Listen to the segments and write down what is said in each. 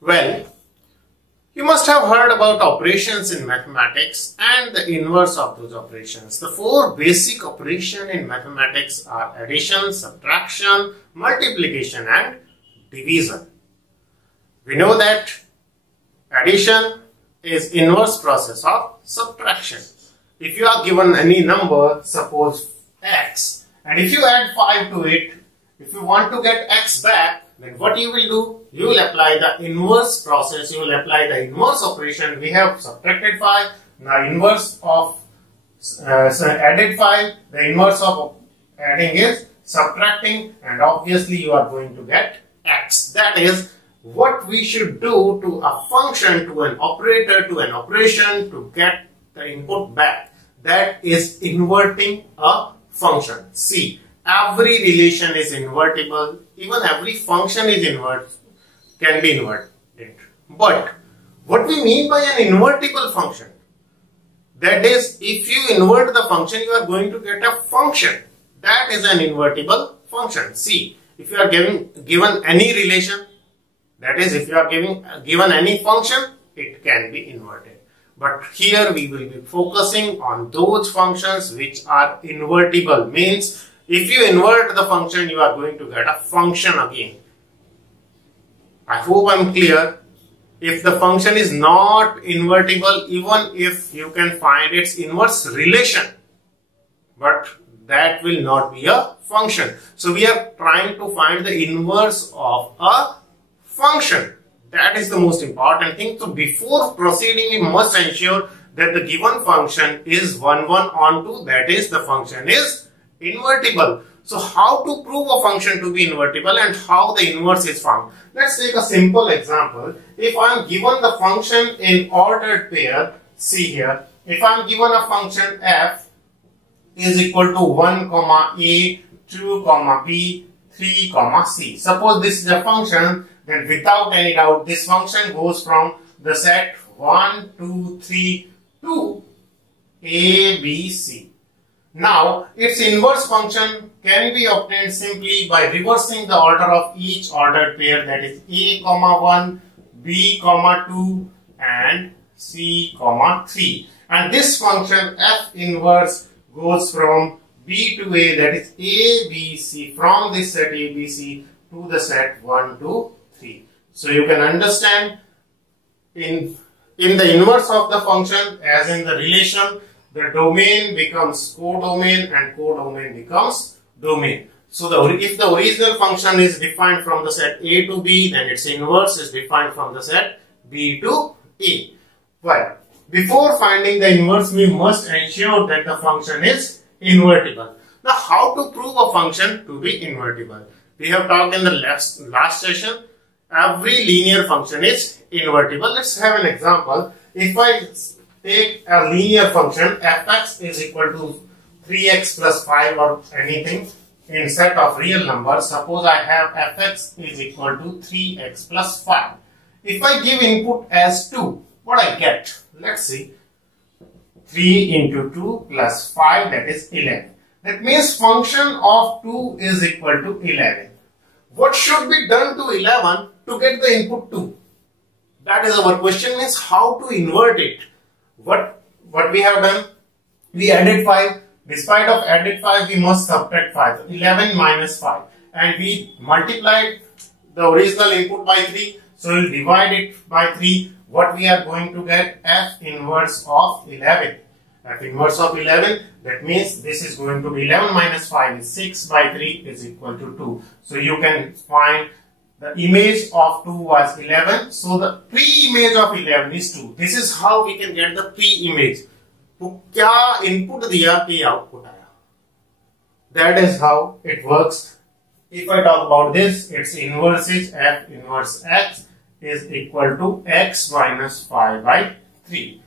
Well, you must have heard about operations in mathematics and the inverse of those operations. The four basic operations in mathematics are addition, subtraction, multiplication and division. We know that addition is inverse process of subtraction. If you are given any number, suppose x, and if you add 5 to it, if you want to get x back, then what you will do? You will apply the inverse process, you will apply the inverse operation. We have subtracted 5, now inverse of added 5, the inverse of adding is subtracting, and obviously you are going to get x. That is what we should do to a function, to an operator, to an operation to get the input back. That is inverting a function. See, every relation is invertible, even every function is can be inverted. But what we mean by an invertible function, that is, if you invert the function, you are going to get a function. That is an invertible function. See, if you are given any relation, that is, if you are given any function, it can be inverted. But here we will be focusing on those functions which are invertible. Means, if you invert the function, you are going to get a function again. I hope I am clear. If the function is not invertible, even if you can find its inverse relation, but that will not be a function. So we are trying to find the inverse of a function. That is the most important thing. So before proceeding, we must ensure that the given function is 1, 1 on 2. That is, the function is invertible. So how to prove a function to be invertible and how the inverse is found? Let's take a simple example. If I am given the function in ordered pair, see here, if I am given a function f is equal to 1, a, 2, b, 3, c. Suppose this is a function, then without any doubt this function goes from the set 1, 2, 3 to a, b, c. Now, its inverse function can be obtained simply by reversing the order of each ordered pair, that is a, 1, b, 2 and c, 3. And this function f inverse goes from b to a, that is a, b, c, from this set a, b, c to the set 1, 2, 3. So you can understand in the inverse of the function, as in the relation, the domain becomes codomain and codomain becomes domain. So if the original function is defined from the set a to b, then its inverse is defined from the set b to a. Well, before finding the inverse, we must ensure that the function is invertible. Now, how to prove a function to be invertible? We have talked in the last session, every linear function is invertible. Let's have an example. If I take a linear function, fx is equal to 3x plus 5 or anything in set of real numbers. Suppose I have fx is equal to 3x plus 5. If I give input as 2, what I get? Let's see. 3 into 2 plus 5, that is 11. That means function of 2 is equal to 11. What should be done to 11 to get the input 2? That is our question, is how to invert it. What we have done? We added 5. Despite of added 5, we must subtract 5. 11 minus 5. And we multiplied the original input by 3. So we will divide it by 3. What we are going to get? F inverse of 11. F inverse of 11. That means this is going to be 11 minus 5 is 6 by 3 is equal to 2. So you can find the image of 2 was 11. So the pre-image of 11 is 2. This is how we can get the pre-image. तो क्या input दिया कि output आया. That is how it works. If I talk about this, its inverse is f inverse x is equal to x minus 5 by 3.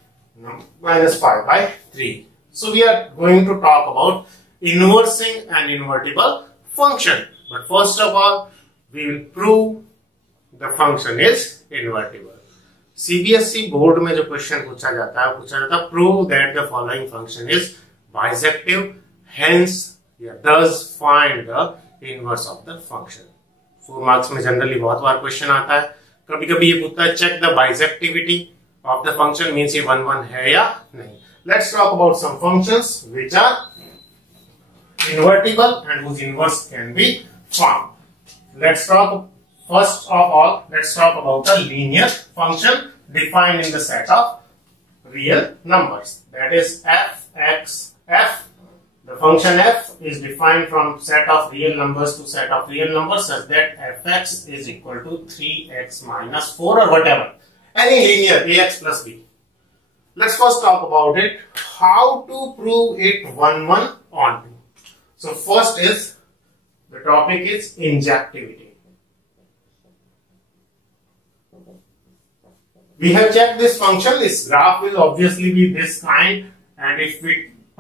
Minus 5 by 3. So we are going to talk about inversing an invertible function. But first of all, we will prove the function is invertible. CBSE board में जो question पूछा जाता है prove that the following function is bisective, hence does find the inverse of the function. 4 marks में generally बहुत बार question आता है. कभी कभी ये पूछता है check the bijectivity of the function, means ये 1 1 है या नहीं. Let's talk about some functions which are invertible and whose inverse can be found. Let's talk first of all, let's talk about a linear function defined in the set of real numbers. That is f(x)(f). The function f is defined from set of real numbers to set of real numbers such that fx is equal to 3x minus 4 or whatever. Any linear ax plus b. Let's first talk about it. How to prove it 1 1 on 2. So first is, the topic is injectivity. We have checked this function. This graph will obviously be this kind, and if we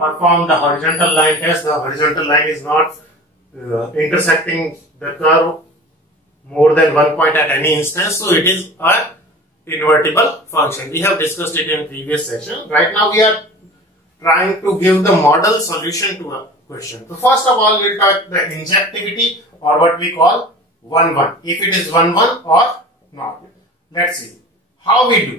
perform the horizontal line test, the horizontal line is not intersecting the curve more than 1 point at any instance, so it is a invertible function. We have discussed it in previous session. Right now we are trying to give the model solution to a question. So first of all, we'll talk the injectivity, or what we call 1 1. If it is 1 1 or not. Let's see how we do.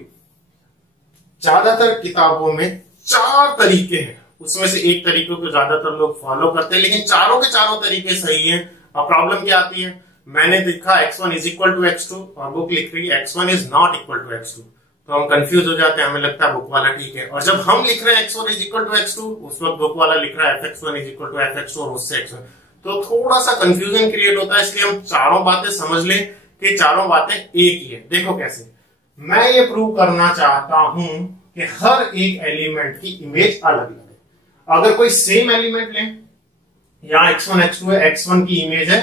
ज्यादातर किताबों में 4 तरीके हैं, उसमें से एक तरीके को ज्यादातर लोग फॉलो करते हैं, लेकिन चारों के चारों तरीके सही हैं. अब प्रॉब्लम क्या आती है, मैंने लिखा x1 is equal to x2 और बुक लिख रही है x1 is not equal to x2, तो हम कंफ्यूज हो जाते हैं, हमें लगता है बुक वाला ठीक है. और जब हम लिख रहे हैं x1 is equal to x2, उस वक्त बुक वाला लिख रहा है fx1 is equal to fx2 और उससे x1, तो थोड़ा सा कंफ्यूजन क्रिएट होता है. इसलिए हम चारों बातें समझ लें कि चारों बातें एक ही है. देखो कैसे, मैं ये प्रूव करना चाहता हूं कि हर एक एलिमेंट की इमेज अलग अलग है. अगर कोई सेम एलिमेंट लें, यहां x1 x2 है, x1 की इमेज है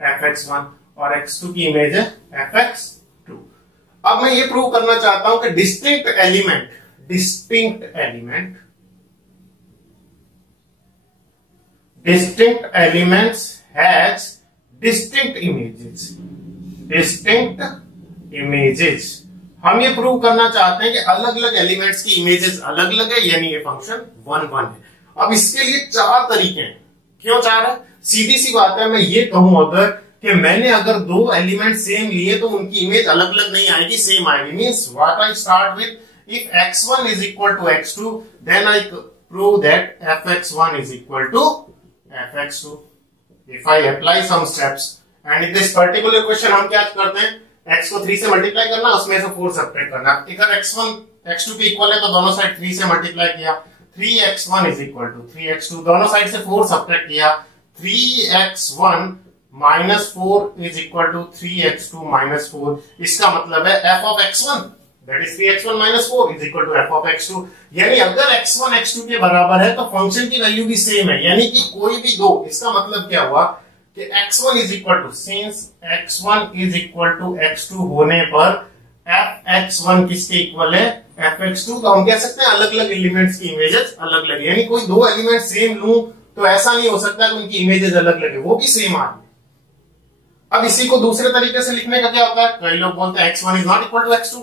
fx1 और x2 की इमेज है fx2. अब मैं ये प्रूव करना चाहता हूं कि distinct elements has distinct images. हम ये प्रूव करना चाहते हैं कि अलग अलग एलिमेंट्स की इमेजेस अलग अलग है, यानी ये फंक्शन 1 1 है. अब इसके लिए 4 तरीके हैं. क्यों 4 है? सीधी सी बात है, मैं ये कहूं अगर कि मैंने अगर 2 एलिमेंट सेम लिए तो उनकी इमेज अलग अलग नहीं आएगी, सेम आएगी. Means what I start with, if x1 is equal to x2, then I prove that fx1 is equal to fx2. If I apply some steps, and in this particular question हम क्या करते हैं, x को 3 से multiply करना, उसमें से 4 subtract करना. अगर x1 x2 के इक्वल है तो दोनों साइड 3 से मल्टीप्लाई किया, 3x1 is equal to 3x2, दोनों साइड से 4 सब्ट्रैक्ट किया, 3x1 minus 4 is equal to 3x2 minus 4. इसका मतलब है f of x1, that is 3x1 minus 4 is equal to f of x2. यानी अगर x1 x2 के बराबर है तो फंक्शन की वैल्यू भी सेम है, यानी कि कोई भी 2. इसका मतलब क्या हुआ कि x1 is equal to, since x1 is equal to x2 होने पर fx1 किसके इक्वल है, fx2. तो हम कह सकते हैं अलग अलग एलिमेंट्स की इमेजेस अलग अलग, यानी कोई 2 एलिमेंट सेम लूं तो ऐसा नहीं हो सकता कि उनकी इमेजेस अलग अलग है, वो भी सेम आ रही है. अब इसी को दूसरे तरीके से लिखने का क्या होता है, कई लोग बोलते हैं x1 is not equal to x2.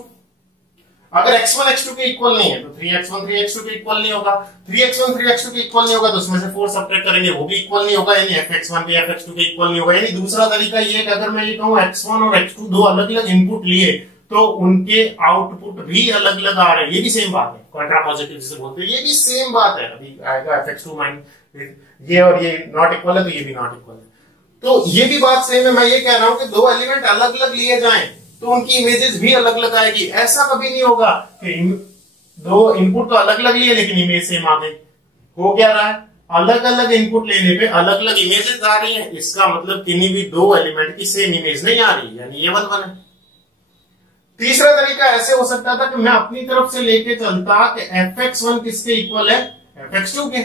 अगर x1 x2 के इक्वल नहीं है तो 3x1 3x2 के इक्वल नहीं होगा, 3x1 3x2 के इक्वल नहीं होगा तो उसमें से 4 सब्ट्रैक्ट करेंगे, वो भी इक्वल नहीं होगा, यानी fx1 भी fx2 के इक्वल नहीं होगा. यानी दूसरा तरीका ये है कि अगर मैं ये कहूं x1 और x2 2 अलग अलग इनपुट लिए तो उनके आउटपुट भी अलग अलग आ रहे हैं, ये भी सेम बात है. कॉन्ट्रापोजिटिव जिसे बोलते हैं, ये भी सेम बात है. अभी आएगा fx2 माइनस ये और ये नॉट इक्वल है तो ये भी नॉट इक्वल है, तो ये भी बात सेम है. मैं ये कह रहा हूं कि 2 एलिमेंट अलग अलग लिए जाएं तो उनकी इमेजेस भी अलग अलग आएगी. ऐसा कभी नहीं होगा कि 2 इनपुट तो अलग अलग लिए लेकिन इमेज सेम आ गई. हो क्या रहा है, अलग अलग इनपुट लेने पे अलग अलग इमेजेस आ रही हैं. इसका मतलब किन्हीं भी 2 एलिमेंट की सेम इमेज नहीं आ रही, यानी ये 1 1 है. तीसरा तरीका ऐसे हो सकता था कि मैं अपनी तरफ से लेके चलता कि fx1 किसके इक्वल है, fx2 के.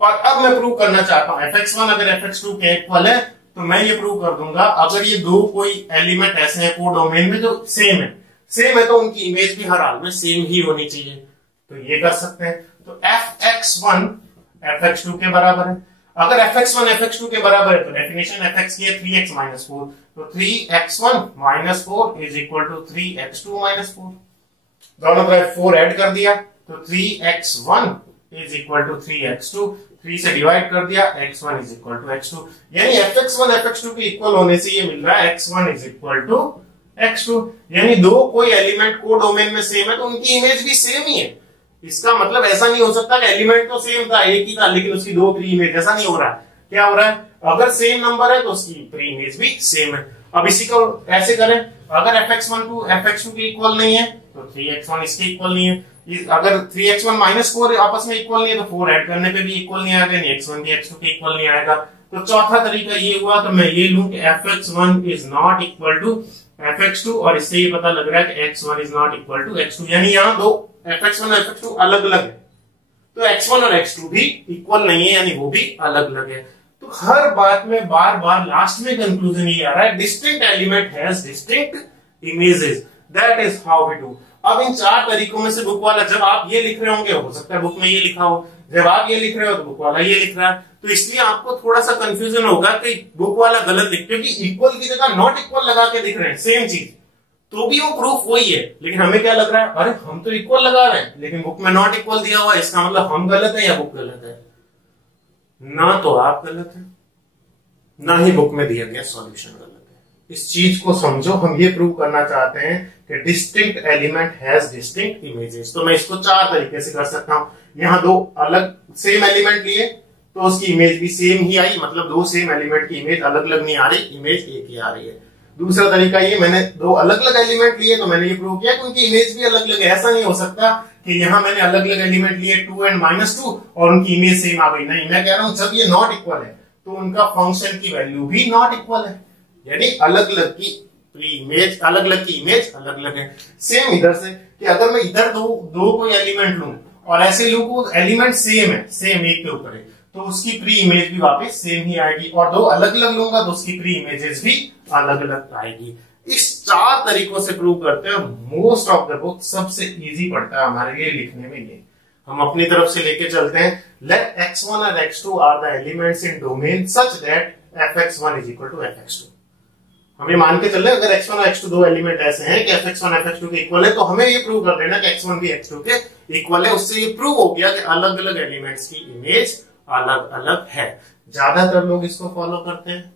और अब मैं प्रूव करना चाहता हूं fx1 अगर fx2 के इक्वल है तो मैं ये प्रूव कर दूंगा अगर ये 2 कोई एलिमेंट ऐसे हैं कोडोमेन में जो सेम है तो उनकी इमेज भी हर हाल में सेम ही होनी चाहिए. तो ये कर सकते हैं. तो fx1 fx2 के बराबर है. अगर fx1 fx2 के बराबर है तो डेफिनेशन fx की है 3x minus 4, तो 3x1 minus 4 is equal to 3x2 minus 4. दोनों तरफ 4 ऐड कर दिया तो 3x1 is equal to 3x2. 3 से डिवाइड कर दिया, x1 is equal to x2, यानी fx1 fx2 के इक्वल होने से ये मिल रहा है x1 is equal to x2, यानी दो कोई एलिमेंट को डोमेन में सेम है तो उनकी इमेज भी सेम ही है। इसका मतलब ऐसा नहीं हो सकता कि एलिमेंट तो सेम था, एक ही था, लेकिन उसकी दो प्री इमेज, ऐसा नहीं हो रहा है। क्या हो रहा है, अगर सेम नंबर है तो उसकी प्री इमेज भी सेम है। अब इसी को ऐसे करें, अगर fx1 टू fx2 के इक्वल नहीं है तो 3x1 इसके इक्वल नहीं है, अगर 3x1 माइनस 4 आपस में इक्वल नहीं है तो 4 ऐड करने पे भी इक्वल नहीं आएगा, यानी x1 भी x2 के इक्वल नहीं आएगा। तो चौथा तरीका ये हुआ, तो मैं ये लूं कि fx1 is not equal to fx2, और इससे ये पता लग रहा है कि x1 is not equal to x2, यानी यहाँ दो fx1 और fx2 अलग अलग है, तो x1 और x2 भी इक्वल नहीं है, यानी वो भी अलग अलग है। तो हर बात में बार बार लास्ट में कंक्लूजन ये आ रहा है, distinct element has distinct images, that is how we do. अब इन चार तरीकों में से बुक वाला, जब आप ये लिख रहे होंगे हो सकता है बुक में ये लिखा हो, जब आप ये लिख रहे हो तो बुक वाला ये लिख रहा है, तो इसलिए आपको थोड़ा सा कंफ्यूजन होगा कि बुक वाला गलत लिख, क्योंकि इक्वल की जगह नॉट इक्वल लगा के लिख रहे हैं सेम चीज, तो भी वो प्रूफ वही है, लेकिन हमें क्या लग रहा है, अरे हम तो इक्वल लगा रहे हैं लेकिन बुक में नॉट इक्वल दिया हुआ है, इसका मतलब हम गलत है या बुक गलत है? ना तो आप गलत है, ना ही बुक में दिया गया सॉल्यूशन गलत है। इस चीज को समझो, हम ये प्रूव करना चाहते हैं कि distinct element has distinct images. तो मैं इसको चार तरीके से कर सकता हूं, यहाँ दो अलग सेम एलिमेंट लिए तो उसकी इमेज भी सेम ही आई, मतलब दो सेम एलिमेंट की इमेज अलग अलग नहीं आ रही, इमेज एक ही आ रही है। दूसरा तरीका ये, मैंने दो अलग अलग एलिमेंट लिए तो मैंने ये प्रूव किया कि उनकी इमेज भी अलग अलग है। ऐसा नहीं हो सकता कि यहाँ मैंने अलग अलग एलिमेंट लिए 2 और -2 और उनकी इमेज सेम आ गई, नहीं, मैं कह रहा हूं जब ये नॉट इक्वल है तो उनका फंक्शन की वैल्यू भी नॉट इक्वल है, यानी अलग अलग की प्री इमेज, अलग अलग की इमेज अलग अलग है। सेम इधर से, कि अगर मैं इधर दो कोई एलिमेंट लूं और ऐसे लूं को एलिमेंट सेम है, सेम एक के ऊपर है, तो उसकी प्री इमेज भी वापस सेम ही आएगी, और दो अलग अलग लूंगा तो उसकी प्री इमेजेस भी अलग अलग आएगी। इस चार तरीकों से प्रूव करते हैं। मोस्ट ऑफ द बुक सबसे इजी पड़ता है हमारे लिए लिखने में, ये हम अपनी तरफ से लेके चलते हैं। लेट x1 और x2 are the elements in domain such that fx1 is equal to fx2। हम ये मान के चल रहे हैं अगर x1 और x2 दो एलिमेंट ऐसे हैं कि fx1 fx2 के इक्वल है, तो हमें ये प्रूव कर देना कि x1 भी x2 के इक्वल है। उससे ये प्रूव हो गया कि अलग अलग एलिमेंट्स की इमेज अलग अलग है। ज्यादातर लोग इसको फॉलो करते हैं,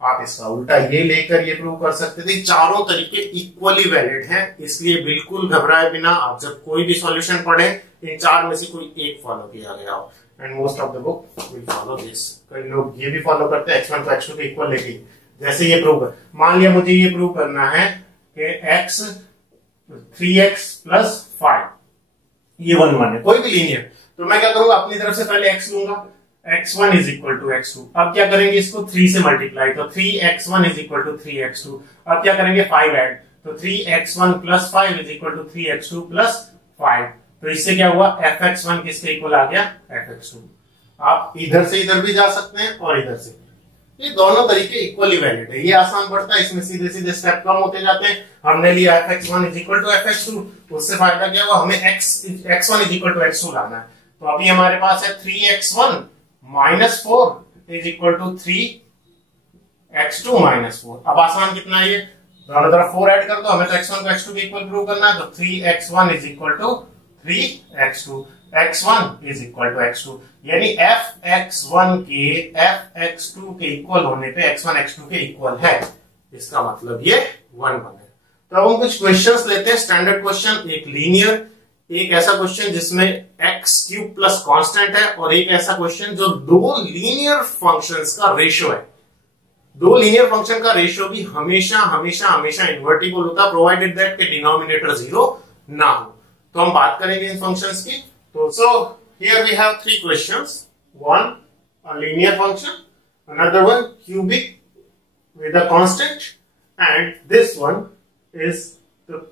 आप इसका उल्टा ये लेकर ये प्रूव कर सकते थे। चारों तरीके इक्वली वैलिड हैं, इसलिए बिल्कुल घबराए बिना आप जब कोई भी सॉल्यूशन पढ़े इन चार में से कोई एक फॉलो किया गया हो, and most of the book will follow this. कई लोग ये भी फॉलो करते हैं x1 को x2 के इक्वल लेके, जैसे ये प्रूव कर, मान लिया मुझे ये प्रूव करना है कि x 3x प्लस 5 ये 1 1 है, कोई भी लीनियर, तो मैं क्या करूंगा, अपनी तरफ से पहले x लूंगा, x1 is equal to x2। अब क्या करेंगे, इसको 3 से मल्टीप्लाई, तो 3x1 is equal to 3x2। अब क्या करेंगे, 5 ऐड, तो 3x1 plus 5 is equal to 3x2 plus 5। तो इससे क्या हुआ, fx1 किसके इक्वल आ गया, fx2। आप इधर से इधर भी जा सकते हैं और इधर से, ये दोनों तरीके इक्वली वैलिड है। ये आसान पड़ता है, इसमें सीधे सीधे स्टेप कम होते जाते हैं। हमने लिया fx1 is equal to fx2, उससे फायदा क्या हुआ, हमें x1 is equal to x2 लाना है। तो अभी हमारे पास है 3x1 minus 4 is equal to 3x2 minus 4। अब आसान कितना है, ये दोनों तरफ 4 ऐड कर दो, हमें तो x1 को x2 के इक्वल प्रूव करना है, तो 3x1 is equal to 3x2, x1 is equal to x2, यानी fx1 के fx2 के इक्वल होने पे x1 x2 के इक्वल है, इसका मतलब ये 1 1 है। तो अब हम कुछ क्वेश्चंस लेते हैं, स्टैंडर्ड क्वेश्चन, एक लीनियर, एक ऐसा क्वेश्चन जिसमें x क्यूब प्लस कांस्टेंट है, और एक ऐसा क्वेश्चन जो दो लीनियर फंक्शंस का रेशियो है। दो लीनियर फंक्शन का रेशियो भी हमेशा हमेशा हमेशा इन्वर्टिबल होता है, प्रोवाइडेड दैट के डिनोमिनेटर 0 ना हो। तो हम बात करेंगे इन फंक्शंस की। तो so here we have 3 questions, one a linear function, another one cubic with a constant, and this one is the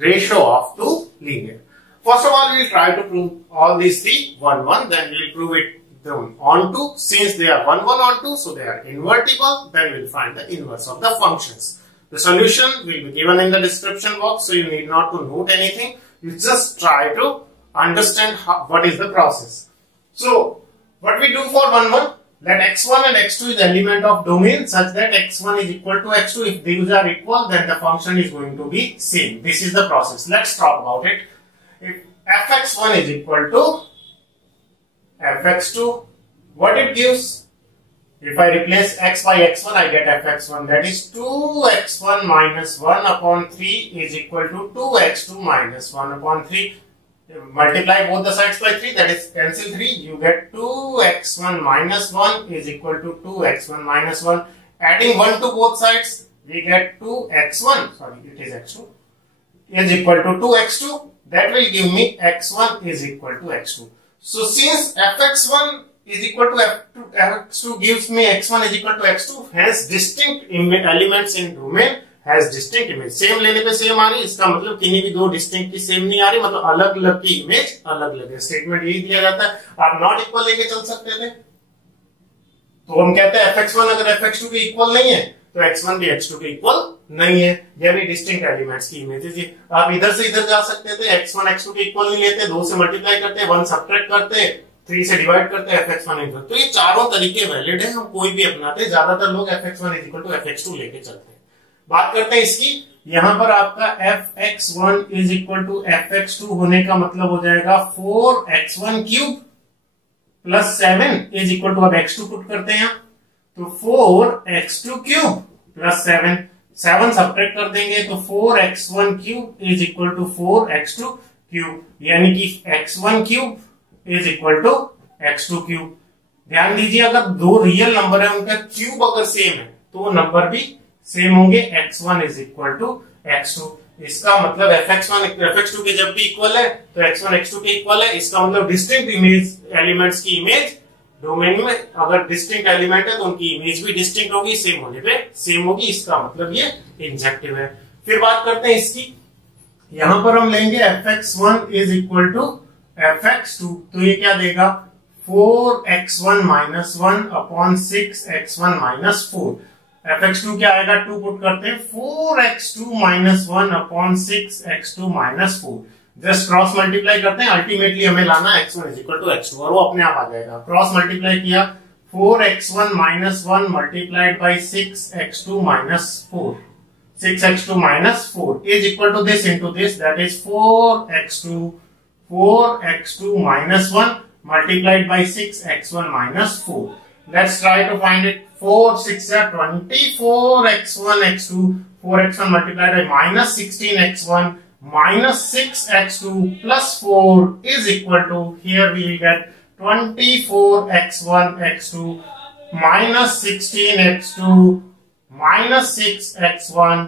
ratio of two linear. First of all, we will try to prove all these three 1 1, then we will prove it onto, since they are 1 1 onto, so they are invertible, then we will find the inverse of the functions. The solution will be given in the description box, so you need not to note anything, you just try to understand what is the process. So what we do for 1 1, let x1 and x2 is element of domain such that x1 is equal to x2. If these are equal, then the function is going to be same. This is the process. Let's talk about it. If fx1 is equal to fx2, what it gives? If I replace x by x1, I get fx1, that is 2x1 minus 1 upon 3 is equal to 2x2 minus 1 upon 3. Multiply both the sides by 3, that is cancel 3, you get 2x1 minus 1 is equal to 2x1 minus 1. Adding 1 to both sides, we get 2x1, sorry, it is x2, is equal to 2x2. That will give me x1 is equal to x2. So since fx1 is equal to x2 gives me x1 is equal to x2, hence distinct elements in domain has distinct image. Same लेने पे same आ रही, इसका मतलब किन्हीं भी दो distinct की same नहीं आ रही, मतलब अलग अलग की इमेज अलग अलग है। स्टेटमेंट यही दिया जाता है। आप नॉट इक्वल लेके चल सकते थे, तो हम कहते हैं fx1 अगर fx2 के इक्वल नहीं है तो x1 भी x2 के इक्वल नहीं है। यह भी डिस्टिंक्ट एलिमेंट्स की इमेजेस। आप इधर से इधर जा सकते थे, x1 x2 के इक्वल नहीं लेते, 2 से मल्टीप्लाई करते, 1 सब्ट्रैक्ट करते, 3 से डिवाइड करते हैं, fx1 इक्वल। तो ये चारों तरीके वैलिड है, हम कोई भी अपनाते हैं। ज्यादातर लोग fx1 is equal to fx2 लेके चलते हैं। बात करते हैं इसकी, यहां पर आपका fx1 is equal to fx2 होने का मतलब हो जाएगा 4x1 cube plus 7 is equal to, अब x2 पुट करते हैं तो 4x2 क्यूब प्लस 7 सब्ट्रैक्ट कर देंगे तो 4x1 cube is equal to 4x2 cube, यानी कि x1 cube is equal to x2 cube. ध्यान दीजिए, अगर दो रियल नंबर है उनका क्यूब अगर सेम है तो वो नंबर भी सेम होंगे। x1 is equal to x2, इसका मतलब fx1 fx2 के जब भी इक्वल है तो x1 x2 के इक्वल है। इसका मतलब डिस्टिंक्ट इमेज एलिमेंट्स की इमेज डोमेन में अगर डिस्टिंक्ट एलिमेंट है तो उनकी इमेज भी डिस्टिंक्ट होगी, सेम होने पे सेम होगी, इसका मतलब ये इंजेक्टिव है। फिर बात करते हैं इसकी, यहां पर हम लेंगे fx1 is equal to fx2, तो ये क्या देगा 4x1 minus 1 upon 6x1 minus 4। fx2 क्या आएगा, 2 पुट करते हैं 4x2 minus 1 upon 6x2 minus 4। Just cross multiply करते हैं, अल्टीमेटली हमें लाना x1 is equal to x2 और वो अपने आप आ जाएगा। क्रॉस मल्टीप्लाई किया 4x1 minus 1 multiplied by 6x2 minus 4, 6x2 minus 4 is equal to this into this, that is 4x2 minus 1 multiplied by 6x1 minus 4. Let's try to find it. 4 6 are 24 x1 x2, 4x1 multiplied by minus 16x1 minus 6x2 plus 4 is equal to, here we will get 24 x1 x2 minus 16x2 minus 6x1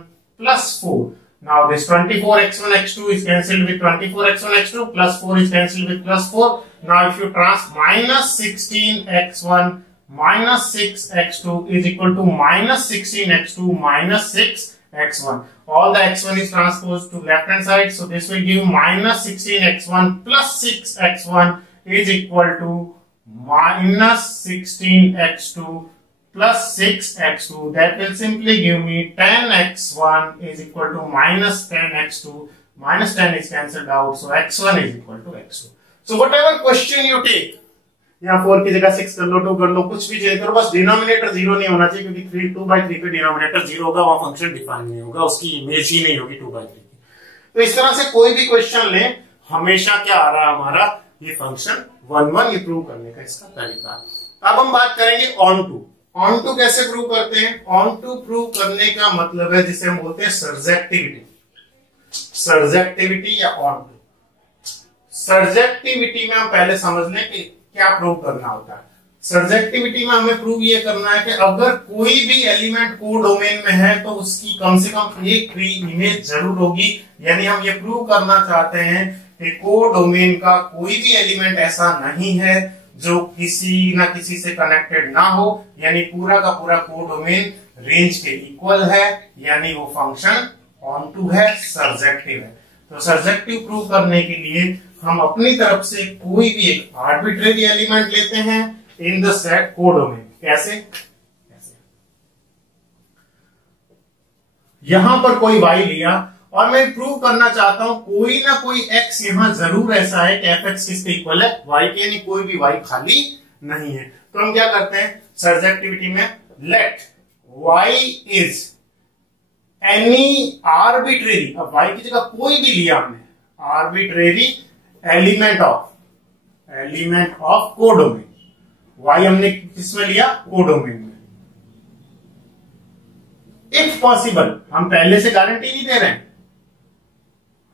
plus 4. Now this 24 x1 x2 is cancelled with 24 x1 x2, plus 4 is cancelled with plus 4. Now if you minus 16 x1 minus 6 x2 is equal to minus 16 x2 minus 6 x1. All the x1 is transposed to left hand side, so this will give minus 16 x1 plus 6 x1 is equal to minus 16 x2 plus 6x2. That will simply give me 10x1 is equal to minus 10x2. Minus 10 is cancelled out, so x1 is equal to x2. So whatever question you take, यहाँ 4 की जगह 6 कर लो, 2 कर लो, कुछ भी change करो, बस denominator 0 नहीं होना चाहिए, क्योंकि 2/3 पे डिनोमिनेटर 0 होगा, वहां फंक्शन डिफाइन नहीं होगा, उसकी इमेज ही नहीं होगी 2/3 की। तो इस तरह से कोई भी क्वेश्चन ले, हमेशा क्या आ रहा है हमारा, ये फंक्शन 1 ये प्रूव करने का इसका तरीका। अब हम बात करेंगे ऑन टू कैसे प्रूव करते हैं। ऑन टू प्रूव करने का मतलब है जिसे हम बोलते हैं सर्जेक्टिविटी या ऑन टू। सर्जेक्टिविटी में हम पहले समझ लें कि क्या प्रूव करना होता है। सर्जेक्टिविटी में हमें प्रूव ये करना है कि अगर कोई भी एलिमेंट को डोमेन में है तो उसकी कम से कम एक फ्री इमेज जरूर होगी। यानी हम ये प्रूव करना चाहते हैं कि को डोमेन का कोई भी एलिमेंट ऐसा नहीं है जो किसी ना किसी से कनेक्टेड ना हो, यानी पूरा का पूरा को डोमेन रेंज के इक्वल है, यानी वो फंक्शन ऑन टू है, सर्जेक्टिव है। तो सर्जेक्टिव प्रूव करने के लिए हम अपनी तरफ से कोई भी एक आर्बिट्रेरी एलिमेंट लेते हैं इन द सेट को डोमेन। कैसे? यहां पर कोई y लिया और मैं प्रूव करना चाहता हूं कोई ना कोई x यहां जरूर ऐसा है कि fx किसके इक्वल है, y के, यानी कोई भी y खाली नहीं है। तो हम क्या करते हैं सर्जेक्टिविटी में, let y is any arbitrary, अब y की जगह कोई भी लिया हमने, arbitrary element of codomain, y हमने किसमें लिया, कोडोमेन में। इफ पॉसिबल, हम पहले से गारंटी नहीं दे रहे हैं,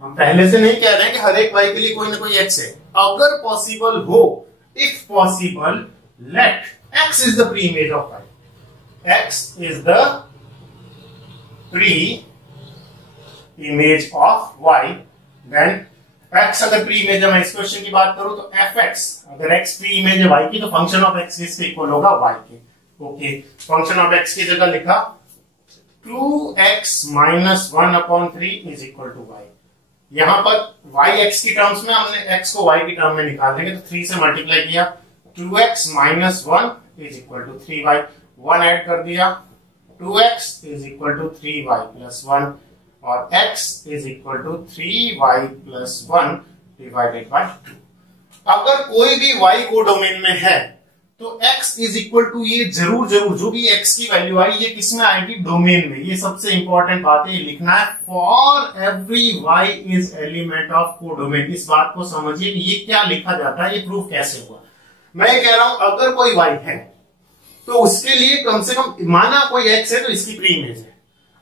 हम पहले से नहीं कह रहे हैं कि हर एक y के लिए कोई ना कोई x है। अगर पॉसिबल हो, if possible, let x is the pre image of y, x is the pre image of y, then x अगर प्री इमेज है, मैं इस क्वेश्चन की बात करूं तो fx, अगर x प्री इमेज है y की तो फंक्शन ऑफ x किसके इक्वल होगा, y के। ओके, फंक्शन ऑफ x की जगह लिखा 2x minus 1/3 is equal to y। यहां पर y x की टर्म्स में, हमने x को y की टर्म में निकाल देंगे तो 3 से मल्टीप्लाई किया, 2x minus 1 is equal to 3y, 1 add कर दिया, 2x is equal to 3y plus 1 और x is equal to 3y plus 1 divided by 2। अगर कोई भी y कोडोमेन में है तो x इज इक्वल टू, ये जरूर जो भी x की वैल्यू आई ये किसमें आएगी, डोमेन में। ये सबसे इंपॉर्टेंट बात है, लिखना है for every y is element of codomain. इस बात को समझिए कि ये क्या लिखा जाता है, ये प्रूफ कैसे हुआ। मैं कह रहा हूं अगर कोई y है तो उसके लिए कम से कम, माना कोई x है तो इसकी प्री इमेज है,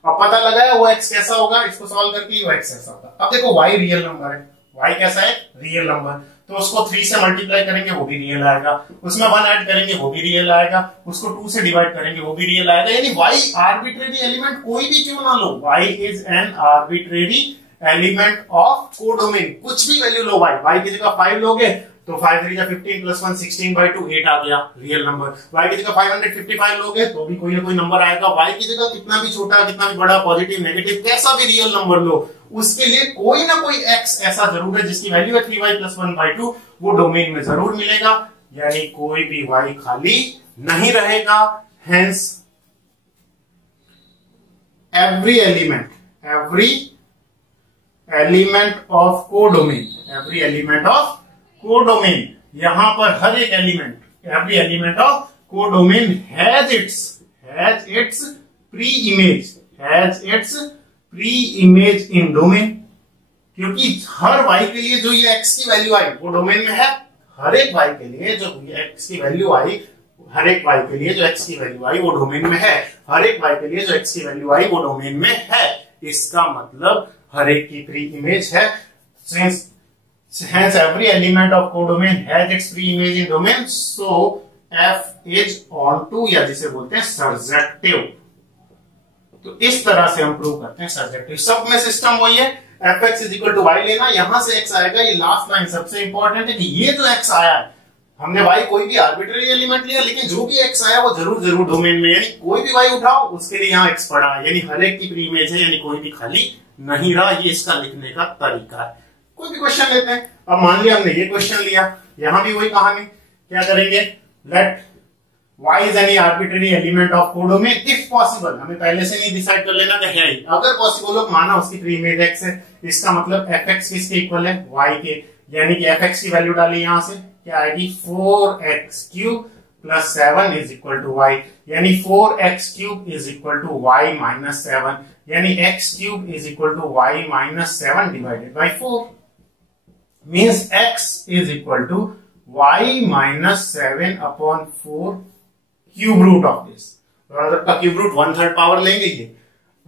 अब पता लगा है वो x कैसा होगा, इसको सॉल्व करके वो x कैसा होगा। अब देखो y रियल नंबर है, y कैसा है, रियल नंबर, तो उसको 3 से मल्टीप्लाई करेंगे वो भी रियल आएगा, उसमें 1 ऐड करेंगे वो भी रियल आएगा, उसको 2 से डिवाइड करेंगे वो भी रियल आएगा। यानी y आर्बिट्रेरी एलिमेंट कोई भी क्यों ना लो, y is an arbitrary element of codomain. कुछ भी वैल्यू लो, y की जगह 5 लोगे तो 5 3 जा 15 प्लस 1 16/2 8 आ गया रियल नंबर। y की जगह 555 लोगे तो भी कोई ना कोई नंबर आएगा। y की जगह कितना भी छोटा, कितना भी बड़ा, पॉजिटिव नेगेटिव, कैसा भी रियल नंबर लो, उसके लिए कोई ना कोई x ऐसा जरूर है जिसकी वैल्यू है 3y प्लस 1/2, वो डोमेन में जरूर मिलेगा। यानी कोई भी y खाली नहीं रहेगा। Hence every element of codomain, यहां पर हर एक element, every element of codomain has its pre image in domain. क्योंकि हर y के लिए जो ये x की वैल्यू आई वो डोमेन में है, हर एक y के लिए जो x की वैल्यू आई, हर एक y के लिए जो x की वैल्यू आई वो डोमेन में है, हर एक y के लिए जो x की वैल्यू आई वो डोमेन में है। इसका मतलब हर एक की प्री इमेज है। Hence every element of codomain has its pre-image in domain, so F is onto, या जिसे बोलते हैं सर्जेक्टिव। तो इस तरह से हम प्रूव करते हैं सर्जेक्टिव। सब में सिस्टम वही है, fx is equal to y लेना, यहां से x आएगा। ये लास्ट लाइन सबसे इंपॉर्टेंट है कि ये जो x आया है, हमने y कोई भी आर्बिट्ररी एलिमेंट लिया, लेकिन जो भी x आया वो जरूर डोमेन में, यानी कोई भी y उठाओ उसके लिए यहाँ x पड़ा है, यानी हर एक की प्री इमेज है, यानी कोई भी खाली नहीं रहा। ये इसका लिखने का तरीका है। कोई भी क्वेश्चन लेते हैं, अब मान लिया हमने ये क्वेश्चन लिया, यहां भी वही कहानी, क्या करेंगे, let y is any arbitrary element of codomain if possible. हमें पहले से नहीं डिसाइड कर लेना कि है ही, अगर पॉसिबल हो, माना उसकी प्री इमेज x है, इसका मतलब fx किसके इक्वल है, y के, यानी कि fx की वैल्यू डाली यहां से, क्या आएगी 4x³ plus 7 is equal to y, यानी 4x³ is equal to y minus 7, यानी x³ is equal to y minus 7 divided by 4, means x is equal to y minus 7/4 cube root of this। का cube root 1/3 power लेंगे ये,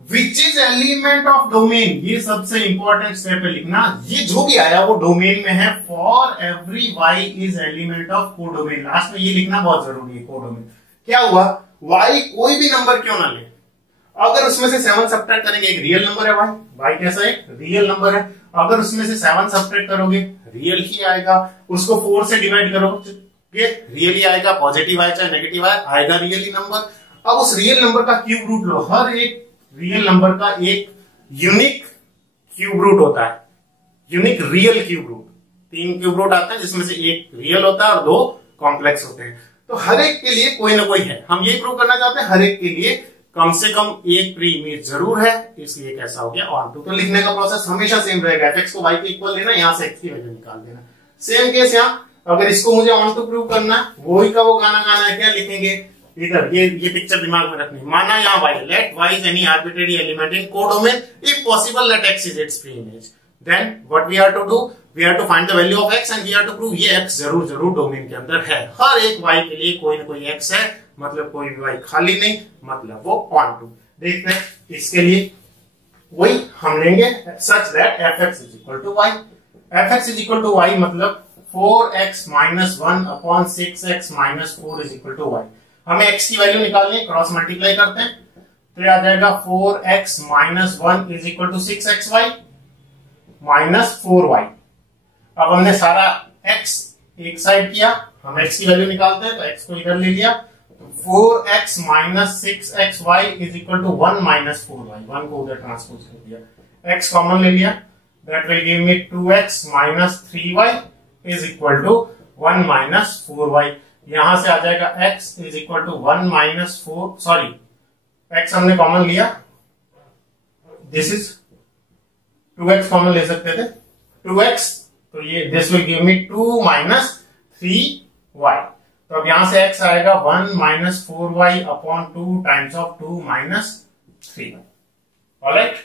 which is element of domain। ये सबसे important step है लिखना, ये जो भी आया वो डोमेन में है। for every y is element of codomain, last में ये लिखना बहुत जरूरी है, कोडोमेन। क्या हुआ, y कोई भी नंबर क्यों ना ले, अगर उसमें से 7 सब्ट्रैक्ट करेंगे, एक रियल नंबर है y कैसा है, रियल नंबर है, अगर उसमें से 7 सब्ट्रैक्ट करोगे रियल ही आएगा, उसको 4 से डिवाइड करोगे रियल ही आएगा, पॉजिटिव आए चाहे नेगेटिव आएगा रियल ही नंबर। अब उस रियल नंबर का क्यूब रूट लो, हर एक रियल नंबर का एक यूनिक क्यूब रूट होता है, unique real cube root, 3 cube root आता है जिसमें से एक रियल होता है और 2 कॉम्प्लेक्स होते हैं। तो हर एक के लिए कोई ना कोई है, हम ये प्रूव करना चाहते हैं हर एक के लिए कम से कम एक प्री इमेज जरूर है, इसलिए कैसा हो गया ऑन टू। तो लिखने का प्रोसेस हमेशा सेम रहेगा, fx को y के इक्वल लेना, यहां से x की वैल्यू निकाल देना। सेम केस यहाँ, अगर इसको मुझे ऑन टू प्रूव करना, वही का वो गाना गाना है, क्या लिखेंगे इधर, ये पिक्चर दिमाग में रखनी। माना यहाँ y, let y is any arbitrary element in codomain if possible let x is its pre image, then what we are to do, we have to find the value of x and we have to prove ये x जरूर domain के अंदर है। हर एक y के लिए कोई ना कोई x है, मतलब कोई भी y खाली नहीं, मतलब वो ऑन टू। देखते हैं इसके लिए वही हम लेंगे such that fx is equal to y। fx is equal to y मतलब 4x minus 1 upon 6x minus 4 is equal to y। हमें x की वैल्यू निकालनी है, क्रॉस मल्टीप्लाई करते हैं तो ये आ जाएगा 4x minus 1 is equal to 6xy minus 4y। अब हमने सारा x एक साइड किया, हम x की वैल्यू निकालते हैं तो x को इधर ले लिया, तो 4x minus 6xy is equal to 1 minus 4y, 1 को उधर ट्रांसपोज कर दिया, x कॉमन ले लिया, that will give me 2x minus 3y is equal to 1 minus 4y। यहां से आ जाएगा x is equal to 1 minus 4, sorry x हमने कॉमन लिया, दिस इज 2x कॉमन ले सकते थे, 2x, तो ये this will give me 2 minus 3y। तो अब यहां से x आएगा 1 minus 4y upon 2 times of 2 minus 3y। Alright,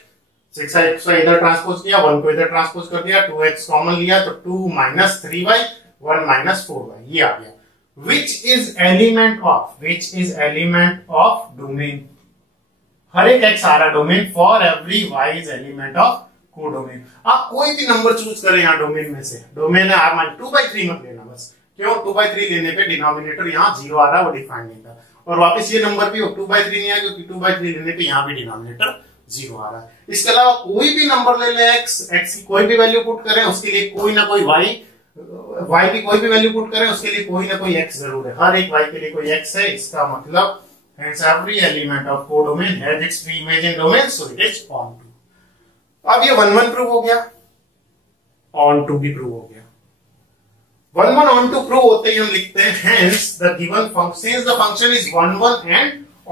6x को इधर ट्रांसपोज किया, 1 को इधर ट्रांसपोज कर दिया, 2x कॉमन लिया तो 2 माइनस 3y 1 माइनस 4y ये आ गया। Which is element of domain, हर एक x आ रहा domain, for every y is element of codomain. आप कोई भी नंबर चूज करें यहाँ डोमेन में से, डोमेन है आप मान 2/3 मत लेना बस, क्यों 2/3 लेने पे डिनोमिनेटर यहाँ 0 आ रहा है, वो डिफाइन नहीं था, और वापस ये नंबर भी 2/3 नहीं आएगा क्योंकि 2/3 लेने पे यहाँ भी डिनोमिनेटर 0 आ रहा है। इसके अलावा कोई भी नंबर ले ले x की कोई भी वैल्यू पुट करें उसके लिए कोई ना कोई y की कोई भी वैल्यू पुट करें उसके लिए कोई ना कोई x जरूर है, हर एक y के लिए कोई x है, इसका मतलब hence every element of codomain has its free image in domain, so it is onto। अब ये 1 1 प्रूव हो गया, ऑन टू भी प्रूव हो गया। 1 1 ऑन टू प्रूव होते ही हम लिखते हैं hence the given function, since the function is 1 1 and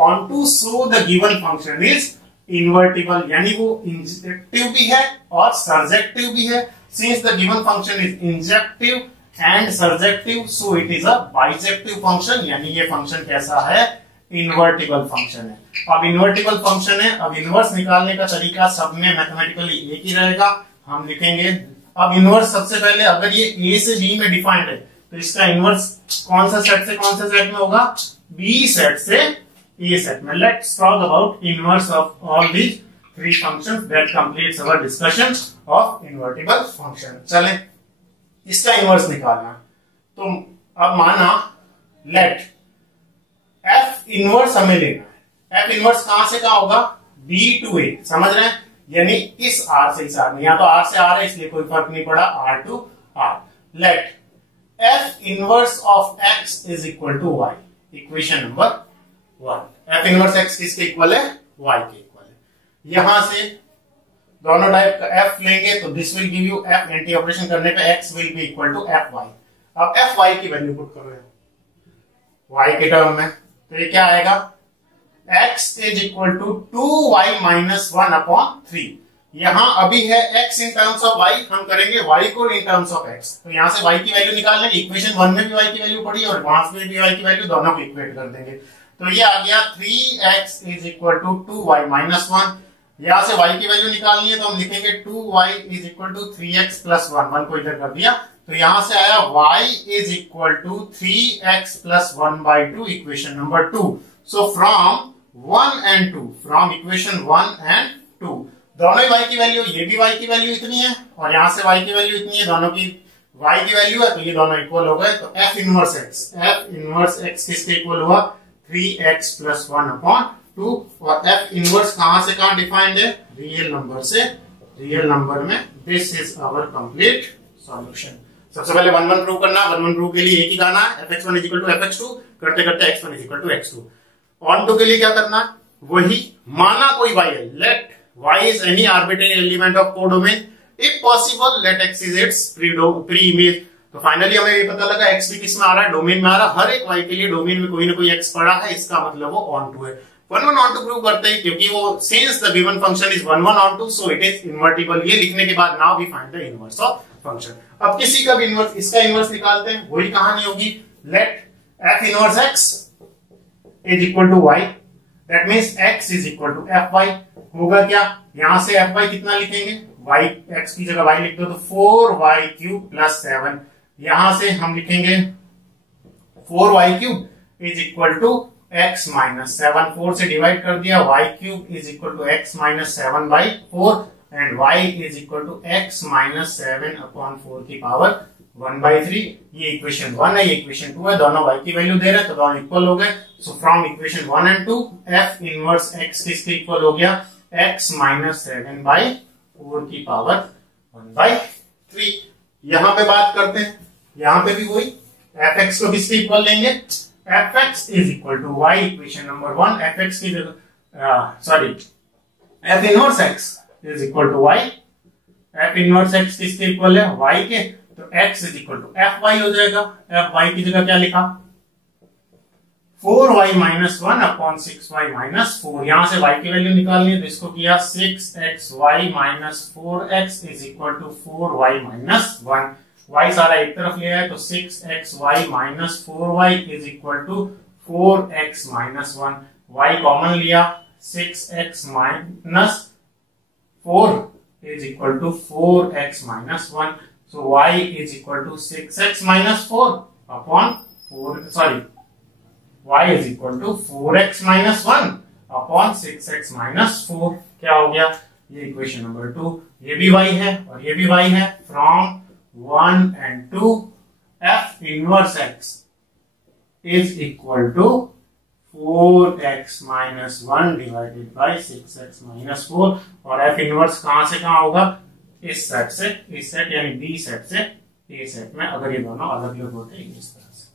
on to, so the given function is invertible, यानी वो इंजेक्टिव भी है और सर्जेक्टिव भी है। Since the given function is injective and surjective, so it is a bijective function, यानी ये function कैसा है, इन्वर्टिबल फंक्शन है। अब इन्वर्टिबल फंक्शन है, अब इनवर्स निकालने का तरीका सब में मैथमेटिकली एक ही रहेगा, हम लिखेंगे अब इनवर्स सबसे पहले अगर ये a से b में डिफाइंड है तो इसका इनवर्स कौन सा सेट से कौन सा सेट में होगा, b सेट से a सेट में। Let's talk about inverse of all these three functions, that completes our discussion of invertible function. चलें इसका इनवर्स निकालना, तो अब माना लेट f इनवर्स हमें लेना है, f इनवर्स कहां से कहां होगा, b to a, समझ रहे हैं, यानी इस r से इस r में, या तो r से r है इसलिए कोई फर्क नहीं पड़ा, r to r। Let f inverse of x is equal to y, equation number 1। f inverse x किसके इक्वल है, y के इक्वल है। यहां से दोनों टाइप का f लेंगे तो this will give you f, anti operation करने पे x will be equal to fy। अब fy की वैल्यू पुट करो y के टर्म में, तो ये क्या आएगा, x is equal to 2y minus 1 upon 3। यहां अभी है x in terms of y, हम करेंगे y को इन टर्म्स ऑफ x, तो यहां से y की वैल्यू निकाल लेंगे, इक्वेशन 1 में भी y की वैल्यू पड़ी और वहां से भी y की वैल्यू, दोनों को इक्वेट कर देंगे, तो ये आ गया 3x is equal to 2y minus 1। यहां से y की वैल्यू निकालनी है तो हम लिखेंगे 2y is equal to 3x plus 1, 1 को इधर कर दिया, तो यहां से आया y is equal to 3x plus 1/2, equation number 2। So from 1 and 2, from equation 1 and 2, दोनों ही y की वैल्यू, ये भी y की वैल्यू इतनी है और यहां से y की वैल्यू इतनी है, दोनों की y की वैल्यू है, तो ये दोनों इक्वल हो गए, तो f इनवर्स x किसके इक्वल हुआ, 3x प्लस 1 अपॉन 2, और f इनवर्स कहां से कहां डिफाइंड है, रियल नंबर से रियल नंबर में। This is our complete solution. सबसे पहले 1 1 प्रूव करना, 1 1 प्रूव के लिए एक ही गाना है, fx1 is equal to fx2, करते करते x1 is equal to x2। On to के लिए क्या करना, वही माना कोई y है, let y is any arbitrary element of codomain, if possible let x is its pre image. तो फाइनली हमें ये पता लगा x भी किस में आ रहा है, डोमेन में आ रहा है, हर एक y के लिए डोमेन में कोई ना कोई x पड़ा है, इसका मतलब वो ऑन टू है। 1 1 ऑन टू प्रूव करते हैं क्योंकि वो since the given function is 1 1 on to, so it is invertible. ये लिखने के बाद now we find the inverse of function. अब किसी का भी इनवर्स, इसका इनवर्स निकालते हैं, वही कहानी होगी, let f inverse x is equal to y, that means x is equal to fy। होगा क्या, यहां से fy कितना लिखेंगे, y x की जगह y लिख दो तो 4y क्यूब प्लस 7, यहां से हम लिखेंगे 4y cube is equal to x minus 7, 4 से डिवाइड कर दिया, y cube is equal to x minus 7 by 4 and y is equal to x minus 7 upon 4 की पावर 1/3। ये इक्वेशन 1 है, ये इक्वेशन 2 है, दोनों y की वैल्यू दे रहे हैं तो दोनों इक्वल हो गए। So from equation 1 and 2 f inverse x किसके इक्वल हो गया, x माइनस 7 बाई 4 की पावर 1/3। यहां पे बात करते हैं, यहां पे भी वही fx को किसके इक्वल लेंगे, fx is equal to y, equation number 1 fx की sorry f inverse x is equal to y, f inverse x किसके इक्वल है, y के, तो x is equal to fy हो जाएगा। fy की जगह क्या लिखा, 4y minus 1 upon 6y minus 4, यहां से y की वैल्यू निकालनी है तो इसको किया 6xy minus 4x is equal to 4y minus 1, y सारा एक तरफ ले आए तो 6xy minus 4y is equal to 4x minus 1, y common लिया 6x minus 4 is equal to 4x minus 1, so y is equal to 6x minus 4 upon 4, sorry, y is equal to 4x minus 1 upon 6x minus 4। क्या हो गया, ये equation number 2, ये भी y है और ये भी y है। From 1 and 2 f inverse x is equal to 4x minus 1 divided by 6x minus 4, और f इनवर्स कहां से कहां होगा, इस सेट से इस सेट यानी b सेट से a सेट में, अगर ये दोनों अलग अलग होते हैं इस तरह से।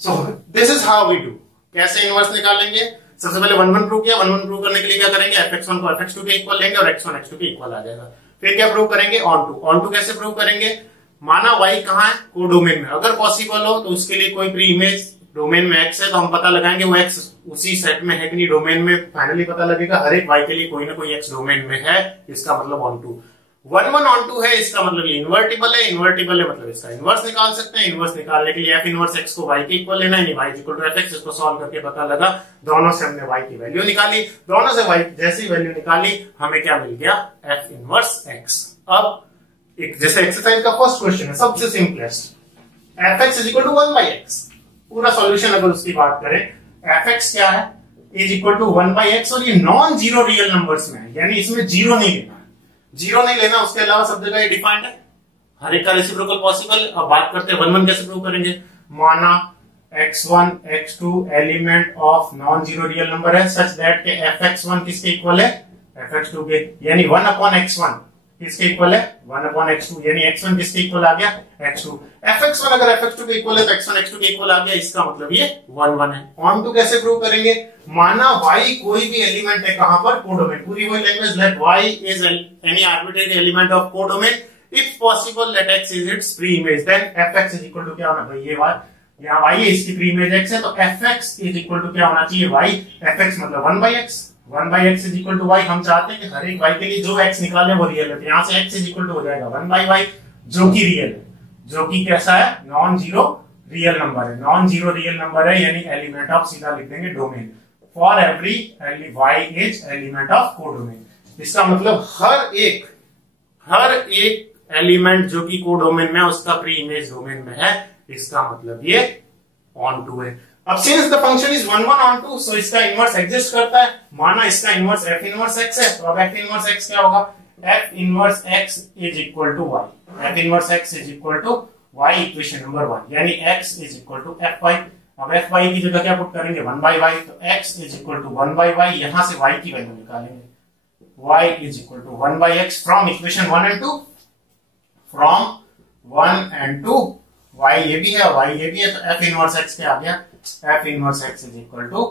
So this is how we do, कैसे इनवर्स निकालेंगे, सबसे पहले 1 1 प्रूव किया, 1 1 प्रूव करने के लिए क्या करेंगे, fx1 को fx2 के इक्वल लेंगे और x1 x2 के इक्वल आ जाएगा। फिर क्या प्रूव करेंगे, ऑन टू कैसे प्रूव करेंगे, माना y कहां है, कोडोमेन में, अगर पॉसिबल हो तो उसके लिए कोई प्री इमेज डोमेन में x है तो हम पता लगाएंगे वो x उसी सेट में है कि नहीं, डोमेन में फाइनली पता लगेगा। हर एक y के लिए कोई ना कोई x डोमेन में है, इसका मतलब ऑन टू। 1 1 ऑन टू है, इसका मतलब ये इन्वर्टिबल है, इन्वर्टिबल है मतलब इसका इनवर्स निकाल सकते हैं। इनवर्स निकालने के लिए f इनवर्स x को y के इक्वल लेना है, y इक्वल टू fx, इसको सॉल्व करके पता लगा, दोनों से हमने y की वैल्यू निकाली, दोनों से y जैसी वैल्यू निकाली हमें क्या मिल गया, f इनवर्स x। अब एक जैसे एक्सरसाइज का फर्स्ट क्वेश्चन है, सबसे simplest, fx is equal to 1/x, पूरा सॉल्यूशन अगर उसकी बात करें, fx क्या है, इज इक्वल टू 1/x, और ये नॉन जीरो रियल नंबर्स में है, यानी इसमें जीरो नहीं लेना है, जीरो नहीं लेना, उसके अलावा सब जगह ये डिफाइंड है, हर एक का रेसिप्रोकल पॉसिबल है। अब बात करते हैं 1 1 कैसे प्रूव करेंगे, माना x1 x2 element of non zero real number है सच दैट के fx1 किसके इक्वल है, fx2 के, यानी 1 अपॉन x1 किसके इक्वल है, 1 अपॉन x2, यानी x1 किसके इक्वल आ गया, x2। fx1 अगर fx2 के इक्वल है तो x1 x2 के इक्वल आ गया, इसका मतलब ये 1 1 है। ऑन टू कैसे प्रूव करेंगे, माना y कोई भी एलिमेंट है, कहां पर, कोडोमेन, पूरी वही language, let y is any arbitrary element of codomain, if possible let x is its pre image, then fx is equal to क्या होना, भाई ये y, यहाँ y है, इसकी प्री इमेज x है, तो fx इज इक्वल टू क्या होना चाहिए, y, fx मतलब 1/x, 1/x is equal to y। हम चाहते हैं कि हर एक y के लिए जो x निकाले वो रियल है, तो यहाँ से x इज इक्वल टू हो जाएगा 1/y, जो कि रियल है, जो कि कैसा है, नॉन जीरो रियल नंबर है, नॉन जीरो रियल नंबर है, यानी एलिमेंट ऑफ, सीधा लिख देंगे domain, for every y is element of codomain. इसका मतलब हर एक एलिमेंट जो कि कोडोमेन में है उसका प्री इमेज डोमेन में है, इसका मतलब ये ऑन टू है। अब since the function is 1 1 on to, so इसका इनवर्स एग्जिस्ट करता है, माना इसका इनवर्स f इनवर्स x है, तो अब f इनवर्स x क्या होगा, f inverse x is equal to y, f inverse x is equal to y, equation number 1, यानी x is equal to fy। अब fy की जगह क्या पुट करेंगे, 1/y, तो x is equal to 1/y, यहां से y की वैल्यू निकालेंगे, y is equal to 1/x from equation 1 and 2, from 1 and 2, y ये भी है, y ये भी है, तो f इनवर्स x क्या आ गया, f inverse x is equal to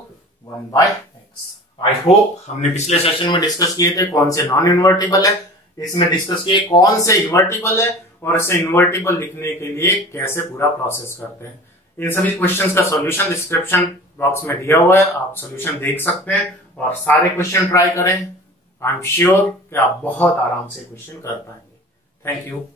1/x। I hope हमने पिछले सेशन में डिस्कस किए थे कौन से नॉन इन्वर्टिबल है, इसमें डिस्कस किए कौन से इन्वर्टिबल है, और इसे इन्वर्टिबल लिखने के लिए कैसे पूरा प्रोसेस करते हैं। इन सभी क्वेश्चंस का सॉल्यूशन डिस्क्रिप्शन बॉक्स में दिया हुआ है, आप सॉल्यूशन देख सकते हैं और सारे क्वेश्चन ट्राई करें। आई एम श्योर कि आप बहुत आराम से क्वेश्चन कर पाएंगे। Thank you.